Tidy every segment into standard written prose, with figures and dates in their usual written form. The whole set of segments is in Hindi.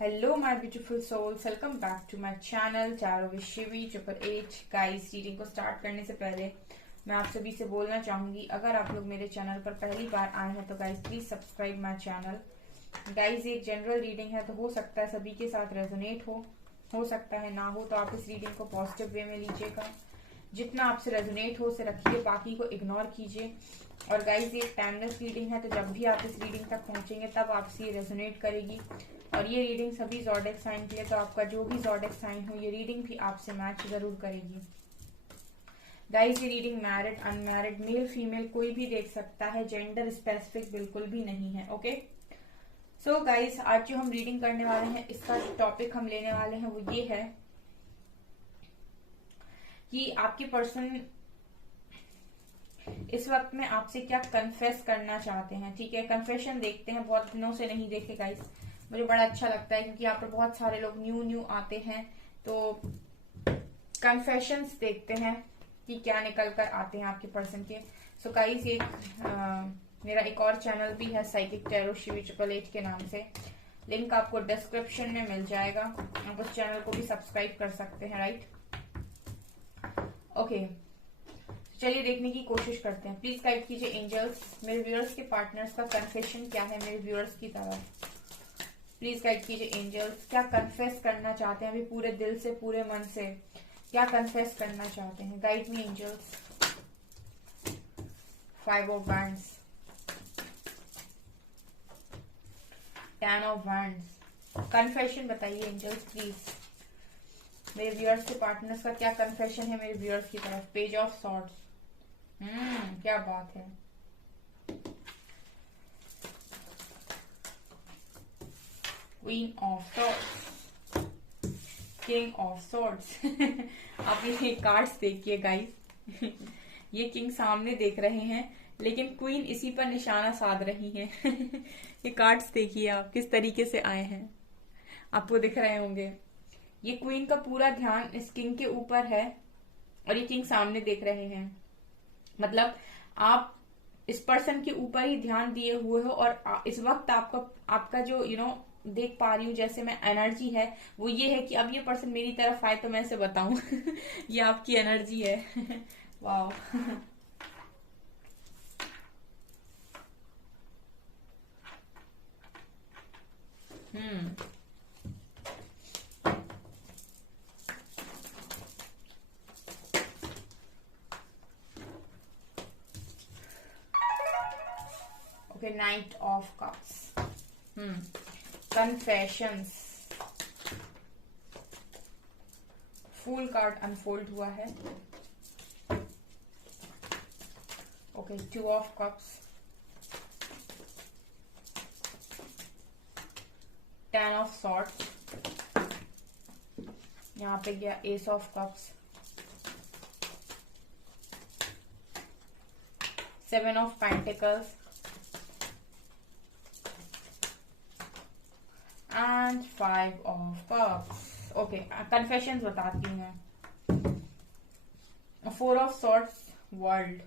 Hello my beautiful souls, welcome back to my channel Tarot with Shivi 888। Guys, reading को स्टार्ट करने से पहले मैं आप सभी से बोलना चाहूंगी, अगर आप लोग मेरे चैनल पर पहली बार आए हैं तो guys please subscribe my channel. Guys, एक जनरल रीडिंग है तो हो सकता है सभी के साथ रेजोनेट हो सकता है ना हो, तो आप इस रीडिंग को पॉजिटिव वे में लीजिएगा। जितना आपसे रेजोनेट हो उसे रखिए, बाकी को इग्नोर कीजिए। और गाइज, ये टाइमलेस रीडिंग है, तो जब भी आप इस रीडिंग तक पहुंचेंगे तब आपसे ये रेजोनेट करेगी। और ये रीडिंग सभी ज़ोडिएक साइन के लिए, तो आपका जो भी ज़ोडिएक साइन हो ये रीडिंग भी आपसे मैच जरूर करेगी। गाइज, ये reading married unmarried male female कोई भी देख सकता है, जेंडर स्पेसिफिक बिल्कुल भी नहीं है। ओके, सो गाइज, आज जो हम रीडिंग करने वाले हैं, इसका टॉपिक हम लेने वाले हैं वो ये है कि आपके पर्सन इस वक्त में आपसे क्या कन्फेस करना चाहते हैं। ठीक है, कन्फेशन देखते हैं, बहुत दिनों से नहीं देखे गाइस, मुझे बड़ा अच्छा लगता है क्योंकि यहाँ पर बहुत सारे लोग न्यू आते हैं, तो कन्फेशंस देखते हैं कि क्या निकल कर आते हैं आपके पर्सन के। सो गाइस, ये मेरा एक और चैनल भी है साइकिक टैरो शिवी 888 के नाम से, लिंक आपको डिस्क्रिप्शन में मिल जाएगा। आप उस चैनल को भी सब्सक्राइब कर सकते हैं, राइट। ओके, चलिए देखने की कोशिश करते हैं। प्लीज गाइड कीजिए एंजल्स, मेरे व्यूअर्स के पार्टनर्स का कन्फेशन क्या है मेरे व्यूअर्स की तरफ। प्लीज गाइड कीजिए एंजल्स, क्या कन्फेस करना चाहते हैं अभी पूरे दिल से पूरे मन से, क्या कन्फेस करना चाहते हैं। Guide me angels. 5 of wands, 10 of wands. Confession बताइए एंजल्स प्लीज, मेरे व्यूअर्स के पार्टनर्स का क्या कन्फेशन है मेरे व्यूअर्स की तरफ। पेज ऑफ सॉर्ड्स, क्या बात है। Queen of swords, king of swords. आप ये कार्ड्स देखिए गाइस, ये किंग सामने देख रहे हैं लेकिन क्वीन इसी पर निशाना साध रही है। ये कार्ड्स देखिए आप किस तरीके से आए हैं, आपको दिख रहे होंगे। ये क्वीन का पूरा ध्यान इस किंग के ऊपर है और ये किंग सामने देख रहे हैं। मतलब आप इस पर्सन के ऊपर ही ध्यान दिए हुए हो और इस वक्त आपका जो देख पा रही हूँ जैसे मैं एनर्जी है वो ये है कि अब ये पर्सन मेरी तरफ आए तो मैं इसे बताऊं। ये आपकी एनर्जी है। Wow. Okay, knight of cups, confessions, fool card unfold हुआ है। Okay, 2 of cups, 10 of swords, यहाँ पे गया ace of cups, 7 of pentacles and 5 of cups. Okay, confessions बताती हूँ मैं। 4 of swords, world.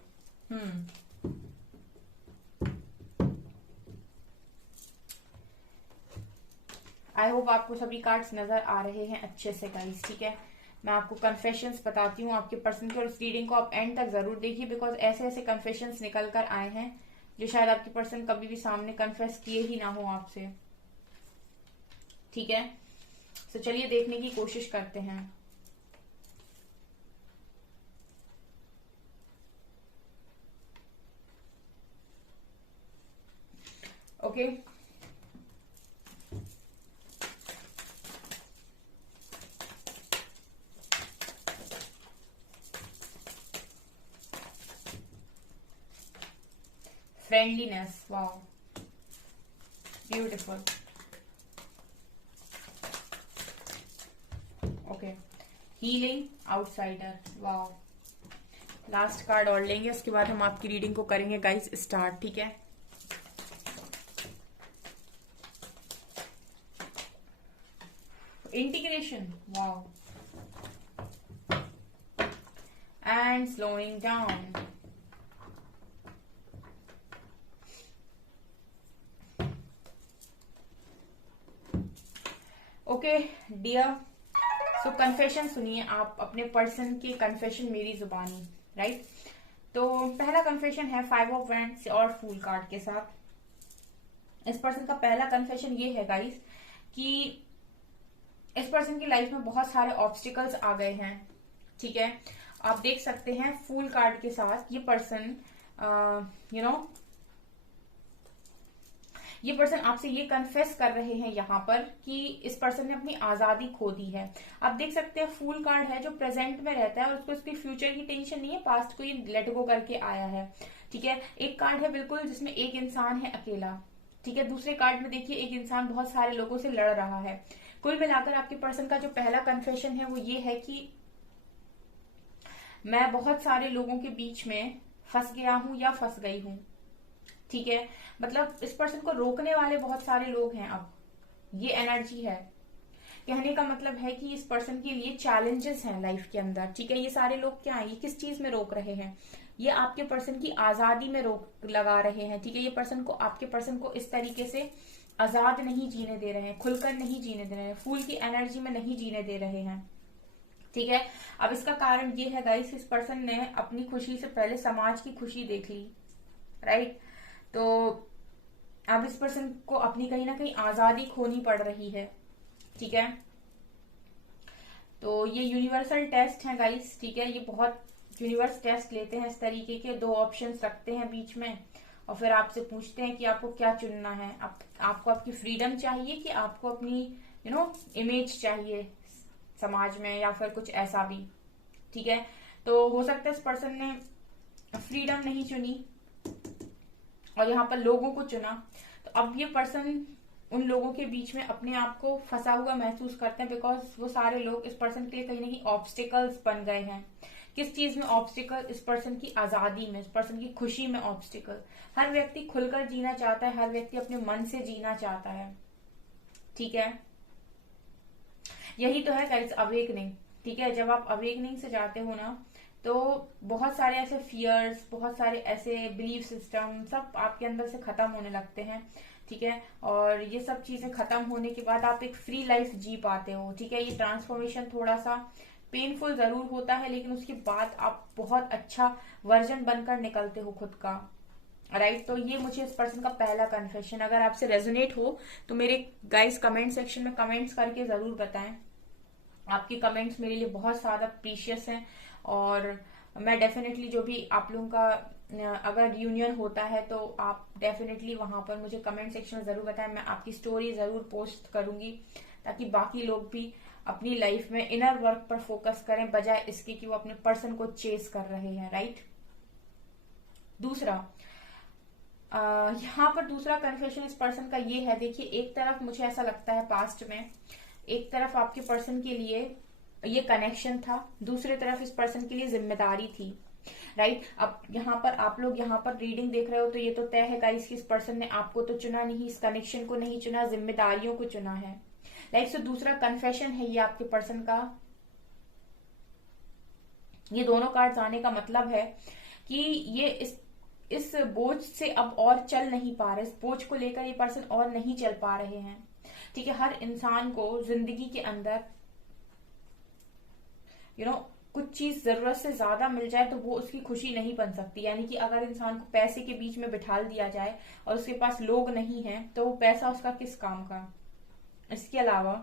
I hope आपको सभी कार्ड्स नजर आ रहे हैं अच्छे से गाइस। ठीक है, मैं आपको कन्फेशंस बताती हूँ आपके पर्सन के, और इस रीडिंग को आप एंड तक जरूर देखिए बिकॉज ऐसे ऐसे कन्फेशंस निकल कर आए हैं जो शायद आपके पर्सन कभी भी सामने कन्फेस किए ही ना हो आपसे। ठीक है, तो चलिए देखने की कोशिश करते हैं। Okay, friendliness, wow, beautiful. Okay, healing, outsider, wow. Last card और लेंगे, उसके बाद हम आपकी रीडिंग को करेंगे गाइस स्टार्ट। ठीक है, integration, wow, and slowing down. Okay dear, so confession सुनिए आप अपने पर्सन के, कन्फेशन मेरी जुबानी, राइट। तो पहला कन्फेशन है 5 ऑफ वैंड्स और फूल कार्ड के साथ। इस पर्सन का पहला कन्फेशन ये है गाइस कि इस पर्सन की लाइफ में बहुत सारे ऑब्स्टिकल्स आ गए हैं, ठीक है। आप देख सकते हैं फूल कार्ड के साथ ये पर्सन ये पर्सन आपसे ये कन्फेस कर रहे हैं यहाँ पर कि इस पर्सन ने अपनी आजादी खो दी है। आप देख सकते हैं फूल कार्ड है जो प्रेजेंट में रहता है और उसको उसके फ्यूचर की टेंशन नहीं है, पास्ट को ये लेट गो करके आया है, ठीक है। एक कार्ड है बिल्कुल जिसमें एक इंसान है अकेला, ठीक है। दूसरे कार्ड में देखिए एक इंसान बहुत सारे लोगों से लड़ रहा है। कुल मिलाकर आपके पर्सन का जो पहला कन्फेशन है वो ये है कि मैं बहुत सारे लोगों के बीच में फंस गया हूं या फंस गई हूं, ठीक है। मतलब इस पर्सन को रोकने वाले बहुत सारे लोग हैं। अब ये एनर्जी है, कहने का मतलब है कि इस पर्सन के लिए चैलेंजेस हैं लाइफ के अंदर, ठीक है। ये सारे लोग क्या है, ये किस चीज में रोक रहे हैं, ये आपके पर्सन की आजादी में रोक लगा रहे हैं, ठीक है। ये पर्सन को, आपके पर्सन को इस तरीके से आजाद नहीं जीने दे रहे हैं, खुलकर नहीं जीने दे रहे हैं, फूल की एनर्जी में नहीं जीने दे रहे हैं, ठीक है। अब इसका कारण ये है गाइस, इस पर्सन ने अपनी खुशी से पहले समाज की खुशी देख ली, राइट। तो अब इस पर्सन को अपनी कहीं ना कहीं आजादी खोनी पड़ रही है, ठीक है। तो ये यूनिवर्सल टेस्ट है गाइस, ठीक है। ये बहुत यूनिवर्स टेस्ट लेते हैं इस तरीके के, 2 ऑप्शंस रखते हैं बीच में और फिर आपसे पूछते हैं कि आपको क्या चुनना है। आपको आपकी फ्रीडम चाहिए कि आपको अपनी इमेज चाहिए समाज में, या फिर कुछ ऐसा भी, ठीक है। तो हो सकता है इस पर्सन ने फ्रीडम नहीं चुनी और यहाँ पर लोगों को चुना। तो अब ये पर्सन उन लोगों के बीच में अपने आप को फंसा हुआ महसूस करते हैं, बिकॉज वो सारे लोग इस पर्सन के लिए कहीं ना कहीं ऑब्स्टिकल्स बन गए हैं। किस चीज में ऑब्स्टिकल, इस पर्सन की आजादी में, इस पर्सन की खुशी में ऑब्स्टिकल। हर व्यक्ति खुलकर जीना चाहता है, हर व्यक्ति अपने मन से जीना चाहता है, ठीक है। यही तो है गाइस अवेकनिंग, ठीक है। जब आप अवेकनिंग से जाते हो ना, तो बहुत सारे ऐसे फियर्स, बहुत सारे ऐसे बिलीफ सिस्टम सब आपके अंदर से खत्म होने लगते हैं, ठीक है। और ये सब चीजें खत्म होने के बाद आप एक फ्री लाइफ जी पाते हो, ठीक है। ये ट्रांसफॉर्मेशन थोड़ा सा पेनफुल जरूर होता है, लेकिन उसके बाद आप बहुत अच्छा वर्जन बनकर निकलते हो खुद का, राइट। तो ये मुझे इस पर्सन का पहला कन्फेशन, अगर आपसे रेजोनेट हो तो मेरे गाइस कमेंट सेक्शन में कमेंट्स करके जरूर बताएं। आपके कमेंट्स मेरे लिए बहुत ज्यादा प्रीशियस हैं और मैं डेफिनेटली जो भी आप लोगों का अगर यूनियन होता है तो आप डेफिनेटली वहां पर मुझे कमेंट सेक्शन में जरूर बताएं। मैं आपकी स्टोरी जरूर पोस्ट करूंगी ताकि बाकी लोग भी अपनी लाइफ में इनर वर्क पर फोकस करें, बजाय इसके कि वो अपने पर्सन को चेस कर रहे हैं, राइट। दूसरा यहाँ पर दूसरा कन्फेशन इस पर्सन का ये है, देखिए एक तरफ मुझे ऐसा लगता है पास्ट में एक तरफ आपके पर्सन के लिए ये कनेक्शन था, दूसरी तरफ इस पर्सन के लिए जिम्मेदारी थी, राइट। अब यहाँ पर आप लोग यहाँ पर रीडिंग देख रहे हो तो ये तो तय है गाइस कि इस पर्सन ने आपको तो चुना नहीं, इस कनेक्शन को नहीं चुना, जिम्मेदारियों को चुना है, राइट। सो दूसरा कन्फेशन है ये आपके पर्सन का। ये दोनों कार्ड्स आने का मतलब है कि ये इस बोझ से अब और चल नहीं पा रहे, इस बोझ को लेकर ये पर्सन और नहीं चल पा रहे हैं, ठीक है। हर इंसान को जिंदगी के अंदर कुछ चीज जरूरत से ज्यादा मिल जाए तो वो उसकी खुशी नहीं बन सकती। यानी कि अगर इंसान को पैसे के बीच में बिठाल दिया जाए और उसके पास लोग नहीं है तो वो पैसा उसका किस काम का। इसके अलावा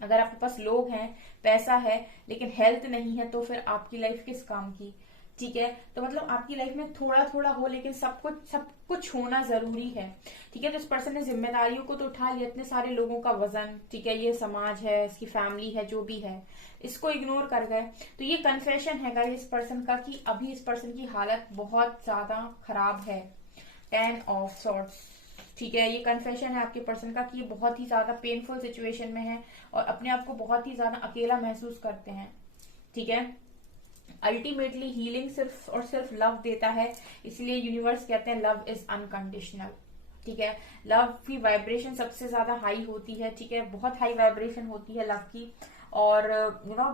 अगर आपके पास लोग हैं, पैसा है, लेकिन हेल्थ नहीं है तो फिर आपकी लाइफ किस काम की, ठीक है। तो मतलब आपकी लाइफ में थोड़ा थोड़ा हो लेकिन सब कुछ होना जरूरी है, ठीक है। तो इस पर्सन ने जिम्मेदारियों को तो उठा लिया, इतने सारे लोगों का वजन, ठीक है, ये समाज है, इसकी फैमिली है, जो भी है, इसको इग्नोर कर गए। तो ये कन्फेशन है गाइस इस पर्सन का कि अभी इस पर्सन की हालत बहुत ज्यादा खराब है। 10 ऑफ सॉर्ट्स, ठीक है। ये कन्फेशन है आपके पर्सन का कि ये बहुत ही ज्यादा पेनफुल सिचुएशन में है और अपने आप को बहुत ही ज्यादा अकेला महसूस करते हैं, ठीक है। अल्टीमेटली हीलिंग सिर्फ और सिर्फ लव देता है, इसलिए यूनिवर्स कहते हैं लव इज अनकंडीशनल, ठीक है। लव की वाइब्रेशन सबसे ज्यादा हाई होती है, ठीक है, बहुत हाई वाइब्रेशन होती है लव की। और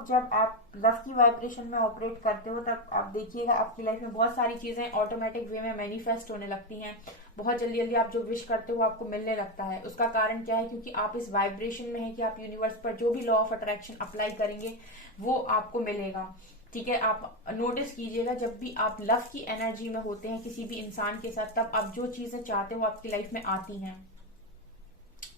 जब आप लव की वाइब्रेशन में ऑपरेट करते हो तब आप देखिएगा आपकी लाइफ में बहुत सारी चीजें ऑटोमेटिक वे में मैनिफेस्ट होने लगती हैं, बहुत जल्दी जल्दी आप जो विश करते हो आपको मिलने लगता है। उसका कारण क्या है? क्योंकि आप इस वाइब्रेशन में है कि आप यूनिवर्स पर जो भी लॉ ऑफ अट्रैक्शन अप्लाई करेंगे वो आपको मिलेगा। ठीक है, आप नोटिस कीजिएगा जब भी आप लव की एनर्जी में होते हैं किसी भी इंसान के साथ, तब आप जो चीजें चाहते हो वो आपकी लाइफ में आती हैं।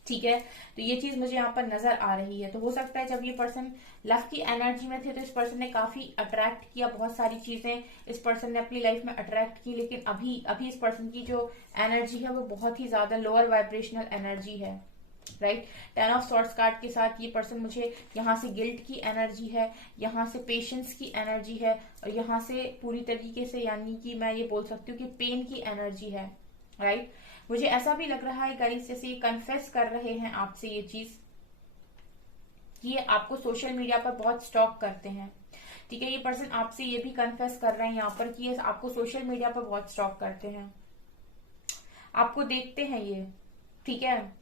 ठीक है, तो ये चीज मुझे यहाँ पर नजर आ रही है। तो हो सकता है जब ये पर्सन लव की एनर्जी में थे तो इस पर्सन ने काफी अट्रैक्ट किया, बहुत सारी चीजें इस पर्सन ने अपनी लाइफ में अट्रैक्ट की, लेकिन अभी अभी इस पर्सन की जो एनर्जी है वो बहुत ही ज्यादा लोअर वाइब्रेशनल एनर्जी है। राइट, 10 ऑफ सॉर्ड्स कार्ड के साथ ये पर्सन मुझे यहाँ से गिल्ट की एनर्जी है, यहाँ से पेशेंस की एनर्जी है, और यहाँ से पूरी तरीके से यानी कि मैं ये बोल सकती हूँ कि पेन की एनर्जी है। राइट, मुझे ऐसा भी लग रहा है गाइस जैसे ये कन्फेस कर रहे हैं आपसे ये चीज कि ये आपको सोशल मीडिया पर बहुत स्टॉक करते हैं। ठीक है, ये पर्सन आपसे ये भी कन्फेस कर रहे हैं यहाँ पर कि ये आपको सोशल मीडिया पर बहुत स्टॉक करते हैं, आपको देखते हैं ये। ठीक है,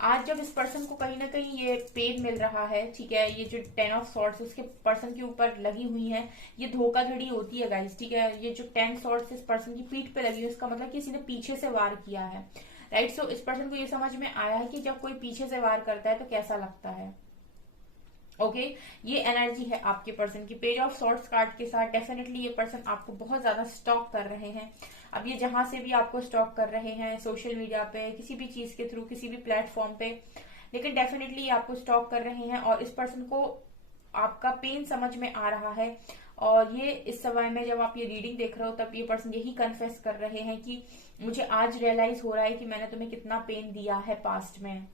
आज जब इस पर्सन को कहीं ना कहीं ये पेन मिल रहा है, ठीक है, ये जो 10 ऑफ सॉर्ड्स उसके पर्सन के ऊपर लगी हुई है, ये धोखाधड़ी होती है गाइस। ठीक है, ये जो 10 सॉर्ड्स इस पर्सन की पीठ पे लगी है इसका मतलब किसी ने पीछे से वार किया है। राइट, सो इस पर्सन को ये समझ में आया है कि जब कोई पीछे से वार करता है तो कैसा लगता है। ओके, ये एनर्जी है आपके पर्सन की। पेज ऑफ सॉर्ड्स कार्ड के साथ डेफिनेटली ये पर्सन आपको बहुत ज्यादा स्टॉक कर रहे हैं। अब ये जहां से भी आपको स्टॉक कर रहे हैं, सोशल मीडिया पे, किसी भी चीज के थ्रू, किसी भी प्लेटफॉर्म पे, लेकिन डेफिनेटली ये आपको स्टॉक कर रहे हैं और इस पर्सन को आपका पेन समझ में आ रहा है। और ये इस समय में जब आप ये रीडिंग देख रहे हो तब ये पर्सन यही कन्फेस कर रहे हैं कि मुझे आज रियलाइज हो रहा है कि मैंने तुम्हें कितना पेन दिया है पास्ट में।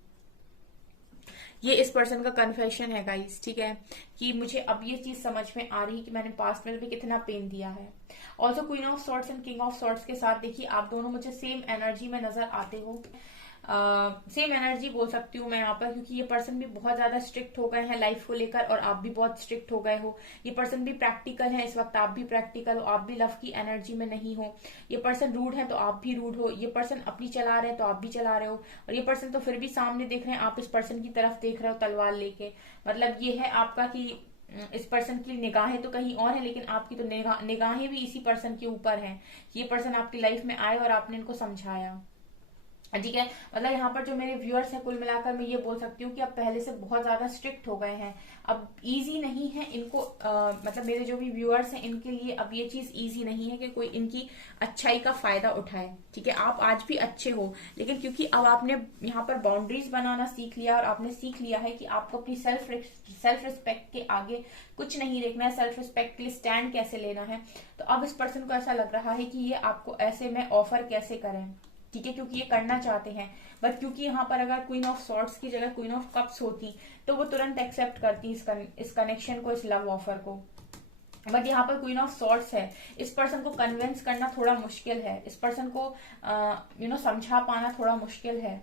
ये इस पर्सन का कन्फेशन है गाइस। ठीक है, कि मुझे अब ये चीज समझ में आ रही कि मैंने पास्ट में भी कितना पेन दिया है। Also queen of swords and king of swords के साथ देखिए आप दोनों मुझे सेम एनर्जी में नजर आते हो। सेम एनर्जी बोल सकती हूँ मैं यहाँ पर, क्योंकि ये पर्सन भी बहुत ज्यादा स्ट्रिक्ट हो गए हैं लाइफ को लेकर और आप भी बहुत स्ट्रिक्ट हो गए हो। ये पर्सन भी प्रैक्टिकल है इस वक्त, आप भी प्रैक्टिकल हो, आप भी लव की एनर्जी में नहीं हो। ये पर्सन रूड है तो आप भी रूड हो, ये पर्सन अपनी चला रहे हैं तो आप भी चला रहे हो, और ये पर्सन तो फिर भी सामने देख रहे हैं, आप इस पर्सन की तरफ देख रहे हो तलवार लेके। मतलब ये है आपका कि इस पर्सन की निगाहें तो कहीं और है, लेकिन आपकी तो निगाहें भी इसी पर्सन के ऊपर हैं। ये पर्सन आपकी लाइफ में आए और आपने इनको समझाया। ठीक है, मतलब यहाँ पर जो मेरे व्यूअर्स हैं कुल मिलाकर मैं ये बोल सकती हूँ कि अब पहले से बहुत ज्यादा स्ट्रिक्ट हो गए हैं। अब इजी नहीं है इनको, मतलब मेरे जो भी व्यूअर्स हैं इनके लिए अब ये चीज इजी नहीं है कि कोई इनकी अच्छाई का फायदा उठाए। ठीक है, आप आज भी अच्छे हो, लेकिन क्योंकि अब आपने यहाँ पर बाउंड्रीज बनाना सीख लिया और आपने सीख लिया है कि आपको अपनी सेल्फ रिस्पेक्ट के आगे कुछ नहीं देखना है, सेल्फ रिस्पेक्ट के लिए स्टैंड कैसे लेना है, तो अब इस पर्सन को ऐसा लग रहा है कि ये आपको ऐसे में ऑफर कैसे करें। ठीक है, क्योंकि ये करना चाहते हैं, बट क्योंकि यहाँ पर अगर क्वीन ऑफ सॉर्ड्स की जगह क्वीन ऑफ कप्स होती तो वो तुरंत एक्सेप्ट करती इस कनेक्शन को, इस लव ऑफर को। बट यहाँ पर क्वीन ऑफ सॉर्ड्स है, इस पर्सन को कन्विंस करना थोड़ा मुश्किल है, इस पर्सन को समझा पाना थोड़ा मुश्किल है।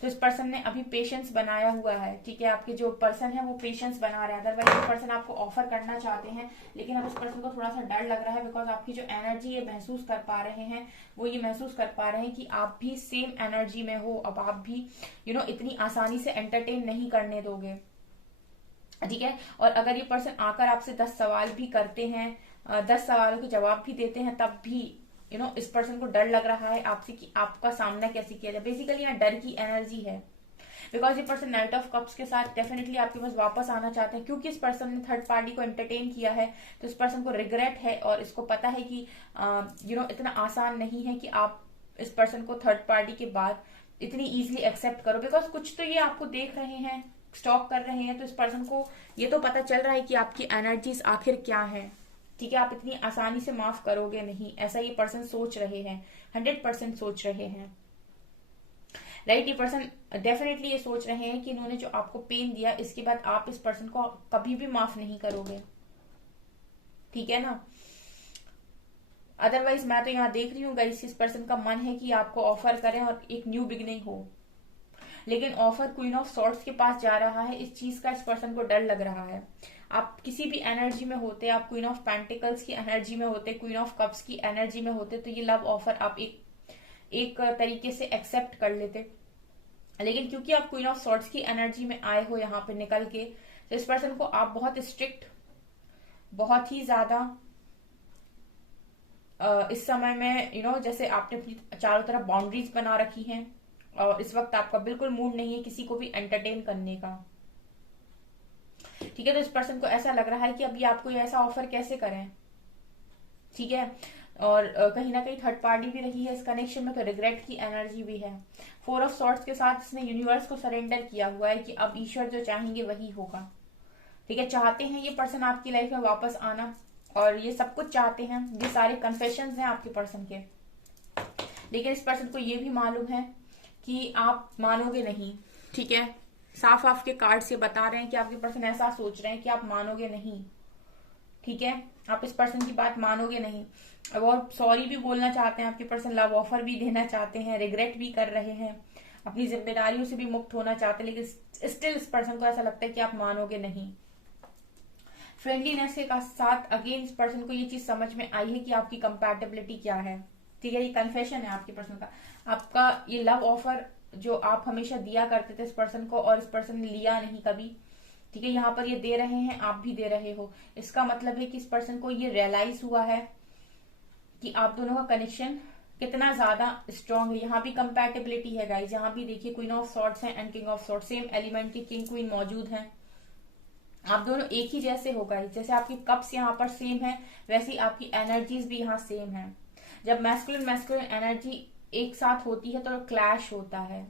तो इस पर्सन ने अभी पेशेंस बनाया हुआ है। ठीक है, आपके जो पर्सन है वो पेशेंस बना रहे हैं, अदरवाइज ये पर्सन आपको ऑफर करना चाहते हैं, लेकिन अब इस पर्सन को थोड़ा सा डर लग रहा है, बिकॉज आपकी जो एनर्जी ये महसूस कर पा रहे हैं, वो ये महसूस कर पा रहे हैं कि आप भी सेम एनर्जी में हो। अब आप भी इतनी आसानी से एंटरटेन नहीं करने दोगे। ठीक है, और अगर ये पर्सन आकर आपसे 10 सवाल भी करते हैं, 10 सवालों के जवाब भी देते हैं, तब भी इस पर्सन को डर लग रहा है आपसे कि आपका सामना कैसे किया जाए। बेसिकली यहाँ डर की एनर्जी है, बिकॉज ये पर्सन नाइट ऑफ कप्स के साथ डेफिनेटली आपके पास वापस आना चाहते हैं, क्योंकि इस पर्सन ने थर्ड पार्टी को एंटरटेन किया है। तो इस पर्सन को रिग्रेट है और इसको पता है कि इतना आसान नहीं है कि आप इस पर्सन को थर्ड पार्टी के बाद इतनी इजिली एक्सेप्ट करो, बिकॉज कुछ तो ये आपको देख रहे हैं, स्टॉक कर रहे हैं, तो इस पर्सन को ये तो पता चल रहा है कि आपकी एनर्जीज आखिर क्या है। ठीक है, आप इतनी आसानी से माफ करोगे नहीं, ऐसा ये पर्सन सोच रहे हैं, 100% सोच रहे हैं। राइट, ये पर्सन डेफिनेटली ये सोच रहे हैं कि इन्होंने जो आपको पेन दिया इसके बाद आप इस पर्सन को कभी भी माफ नहीं करोगे। ठीक है ना, अदरवाइज मैं तो यहाँ देख रही हूँ गाइस, इस पर्सन का मन है कि आपको ऑफर करें और एक न्यू बिगनिंग हो, लेकिन ऑफर क्वीन ऑफ सॉर्ड्स के पास जा रहा है। इस चीज का इस पर्सन को डर लग रहा है। आप किसी भी एनर्जी में होते, आप क्वीन ऑफ पेंटिकल्स की एनर्जी में होते, क्वीन ऑफ कप्स की एनर्जी में होते, तो ये लव ऑफर आप एक तरीके से एक्सेप्ट कर लेते, लेकिन क्योंकि आप क्वीन ऑफ सॉर्ड्स की एनर्जी में आए हो यहाँ पे निकल के, तो इस पर्सन को आप बहुत स्ट्रिक्ट, बहुत ही ज्यादा इस समय में जैसे आपने अपनी चारों तरफ बाउंड्रीज बना रखी हैं और इस वक्त आपका बिल्कुल मूड नहीं है किसी को भी एंटरटेन करने का। ठीक है, तो इस पर्सन को ऐसा लग रहा है कि अभी आपको ये ऐसा ऑफर कैसे करें। ठीक है, और कहीं ना कहीं थर्ड पार्टी भी रही है इस कनेक्शन में, तो रिग्रेट की एनर्जी भी है। 4 ऑफ सॉर्ड्स के साथ इसने यूनिवर्स को सरेंडर किया हुआ है कि अब ईश्वर जो चाहेंगे वही होगा। ठीक है, चाहते हैं ये पर्सन आपकी लाइफ में वापस आना और ये सब कुछ चाहते हैं, ये सारे कन्फेशंस हैं आपके पर्सन के। लेकिन इस पर्सन को ये भी मालूम है कि आप मानोगे नहीं। ठीक है, साफ साफ के कार्ड से बता रहे हैं कि आपके पर्सन ऐसा सोच रहे हैं कि आप मानोगे नहीं। ठीक है, आप इस पर्सन की बात मानोगे नहीं। अब और सॉरी भी बोलना चाहते हैं आपके पर्सन, लव ऑफर भी देना चाहते हैं, रिग्रेट भी कर रहे हैं, अपनी जिम्मेदारियों से भी मुक्त होना चाहते हैं, लेकिन स्टिल इस पर्सन को ऐसा लगता है कि आप मानोगे नहीं। फ्रेंडलीनेस के साथ अगेन इस पर्सन को ये चीज समझ में आई है कि आपकी कंपैटिबिलिटी क्या है। ठीक है, ये कन्फेशन है आपके पर्सन का। आपका ये लव ऑफर जो आप हमेशा दिया करते थे इस पर्सन को और इस पर्सन ने लिया नहीं कभी। ठीक है, यहाँ पर ये दे रहे हैं, आप भी दे रहे हो। इसका मतलब है कि इस पर्सन को ये रियलाइज हुआ है कि आप दोनों का कनेक्शन कितना ज्यादा स्ट्रांग है। यहाँ भी कंपैटिबिलिटी है गाइज, यहाँ भी देखिए क्वीन ऑफ सॉर्ड्स है and king of swords, same element की किंग क्वीन मौजूद है। आप दोनों एक ही जैसे हो गाइज, जैसे आपकी कप्स यहाँ पर सेम है वैसी आपकी एनर्जीज भी यहाँ सेम है। जब मैस्कुलिन एनर्जी एक साथ होती है तो क्लैश होता है,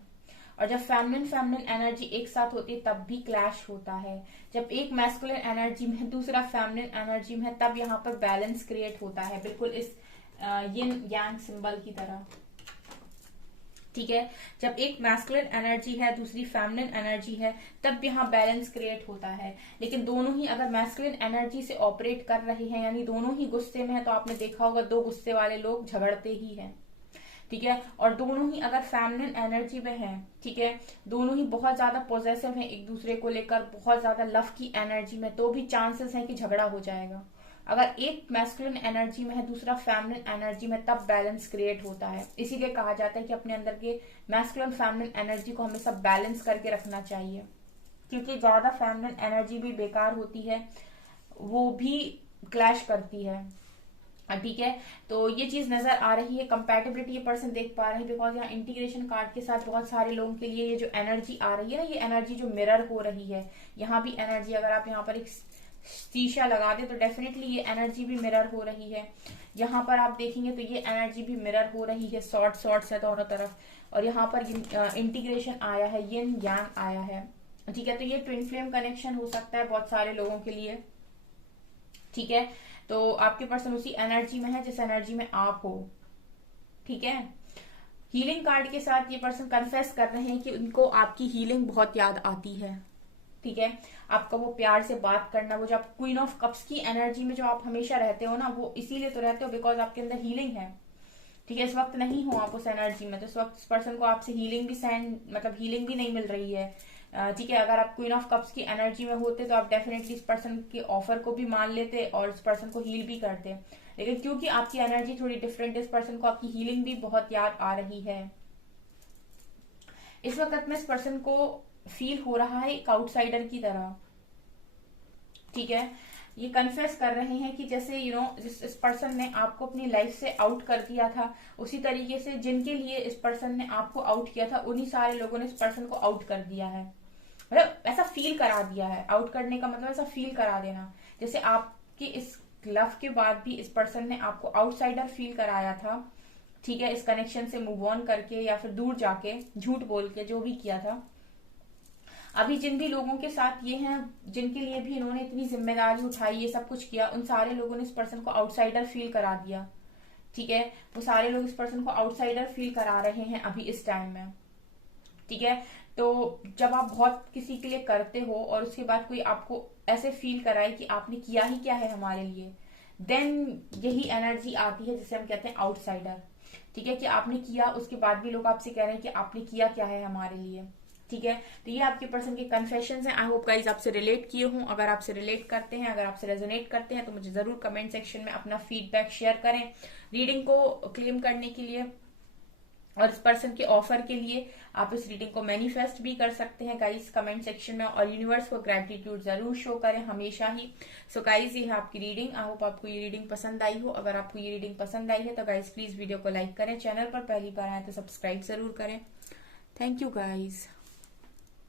और जब फेमिनिन एनर्जी एक साथ होती है तब भी क्लैश होता है। जब एक मैस्कुलिन एनर्जी में दूसरा फेमिनिन एनर्जी में है तब यहाँ पर बैलेंस क्रिएट होता है, बिल्कुल इस यिन यांग सिंबल की तरह। ठीक है, जब एक मैस्कुलिन एनर्जी है दूसरी फेमिनिन एनर्जी है तब यहाँ बैलेंस क्रिएट होता है। लेकिन दोनों ही अगर मैस्कुलिन एनर्जी से ऑपरेट कर रहे हैं, यानी दोनों ही गुस्से में है, तो आपने देखा होगा 2 गुस्से वाले लोग झगड़ते ही हैं। ठीक है, और दोनों ही अगर फेमिनिन एनर्जी में है, ठीक है, दोनों ही बहुत ज्यादा पॉजिटिव हैं एक दूसरे को लेकर, बहुत ज्यादा लव की एनर्जी में, तो भी चांसेस हैं कि झगड़ा हो जाएगा। अगर एक मैस्कुलिन एनर्जी में है दूसरा फेमिनिन एनर्जी में, तब बैलेंस क्रिएट होता है। इसीलिए कहा जाता है कि अपने अंदर के मैस्कुलिन फेमिनिन एनर्जी को हमेशा बैलेंस करके रखना चाहिए, क्योंकि ज्यादा फेमिनिन एनर्जी भी बेकार होती है, वो भी क्लैश करती है। ठीक है, तो ये चीज नजर आ रही है। कंपैटिबिलिटी ये पर्सन देख पा रहे हैं, बिकॉज यहाँ इंटीग्रेशन कार्ड के साथ बहुत सारे लोगों के लिए ये जो एनर्जी आ रही है ना, ये एनर्जी जो मिरर हो रही है, यहाँ भी एनर्जी, अगर आप यहाँ पर एक शीशा लगा दे तो डेफिनेटली ये एनर्जी भी मिरर हो रही है। यहाँ पर आप देखेंगे तो ये एनर्जी भी मिरर हो रही है, शॉर्ट्स है दोनों तरफ, और यहाँ पर इंटीग्रेशन आया है, यिन यांग आया है। ठीक है, तो ये ट्विन फ्लेम कनेक्शन हो सकता है बहुत सारे लोगों के लिए। ठीक है, तो आपके पर्सन उसी एनर्जी में है जिस एनर्जी में आप हो। ठीक है, हीलिंग कार्ड के साथ ये पर्सन कन्फेस कर रहे हैं कि उनको आपकी हीलिंग बहुत याद आती है। ठीक है, आपका वो प्यार से बात करना, वो जो आप क्वीन ऑफ कप्स की एनर्जी में जो आप हमेशा रहते हो ना, वो इसीलिए तो रहते हो बिकॉज आपके अंदर हीलिंग है। ठीक है, इस वक्त नहीं हो आप उस एनर्जी में, तो इस वक्त इस पर्सन को आपसे हीलिंग भी हीलिंग भी नहीं मिल रही है। ठीक है, अगर आप क्वीन ऑफ कप्स की एनर्जी में होते तो आप डेफिनेटली इस पर्सन के ऑफर को भी मान लेते और इस पर्सन को हील भी करते, लेकिन क्योंकि आपकी एनर्जी थोड़ी डिफरेंट है, इस पर्सन को आपकी हीलिंग भी बहुत याद आ रही है। इस वक्त में इस पर्सन को फील हो रहा है एक आउटसाइडर की तरह। ठीक है, ये कन्फेस कर रहे हैं कि जैसे जिस इस पर्सन ने आपको अपनी लाइफ से आउट कर दिया था, उसी तरीके से जिनके लिए इस पर्सन ने आपको आउट किया था, उन्हीं सारे लोगों ने इस पर्सन को आउट कर दिया है। मतलब ऐसा फील करा दिया है, आउट करने का मतलब ऐसा फील करा देना, जैसे आपकी इस लव के बाद भी इस पर्सन ने आपको आउटसाइडर फील कराया था। ठीक है, इस कनेक्शन से मूव ऑन करके या फिर दूर जाके झूठ बोल के जो भी किया था। अभी जिन भी लोगों के साथ ये हैं, जिनके लिए भी इन्होंने इतनी जिम्मेदारी उठाई, ये सब कुछ किया, उन सारे लोगों ने इस पर्सन को आउटसाइडर फील करा दिया। ठीक है, वो सारे लोग इस पर्सन को आउटसाइडर फील करा रहे हैं अभी इस टाइम में। ठीक है, तो जब आप बहुत किसी के लिए करते हो और उसके बाद कोई आपको ऐसे फील कराए कि आपने किया ही क्या है हमारे लिए, देन यही एनर्जी आती है जिसे हम कहते हैं आउटसाइडर। ठीक है, कि आपने किया, उसके बाद भी लोग आपसे कह रहे हैं कि आपने किया क्या है हमारे लिए। ठीक है, तो ये आपके पर्सन के कन्फेशंस हैं। आई होप गाइस आपसे रिलेट किए हूं। अगर आपसे रिलेट करते हैं, अगर आपसे रेजोनेट करते हैं, तो मुझे जरूर कमेंट सेक्शन में अपना फीडबैक शेयर करें। रीडिंग को क्लेम करने के लिए और इस पर्सन के ऑफर के लिए आप इस रीडिंग को मैनिफेस्ट भी कर सकते हैं गाइस कमेंट सेक्शन में, और यूनिवर्स को ग्रेटिट्यूड जरूर शो करें हमेशा ही। सो गाइस ये है आपकी रीडिंग। आई होप आपको ये रीडिंग पसंद आई हो। अगर आपको ये रीडिंग पसंद आई है तो गाइस प्लीज वीडियो को लाइक करें, चैनल पर पहली बार आए तो सब्सक्राइब जरूर करें। Thank you guys.